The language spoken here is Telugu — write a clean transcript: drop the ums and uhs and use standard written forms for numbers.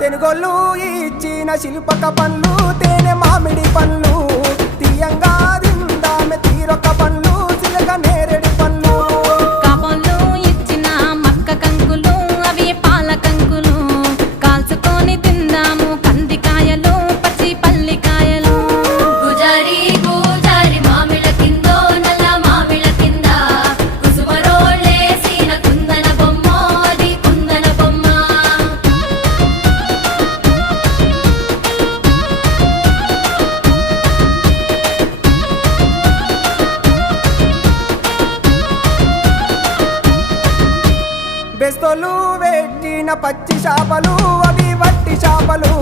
తెనుగోళ్ళు ఇచ్చిన శిల్పక పండ్లు తేనె మామిడి పండ్లు తీయంగా తిందామె తీరొక్క పండ్లు చిలక నేరేడి పండ్లు కాబోళ్ళు ఇచ్చిన మక్క కంకులు అవి పాల కంకులు కాల్చుకొని తిందాము కందికాయలు పచ్చి పల్లికాయలు గుజారి గుజారి మామిళ్ళ కిందో నల్ల మామిళ్ళ కింద కుసుమరోళ్ళేసిన కుందన బొమ్మ అది కుందన బొమ్మ బెస్తోలు పెట్టిన పచ్చి చేపలు అవి వట్టి చేపలు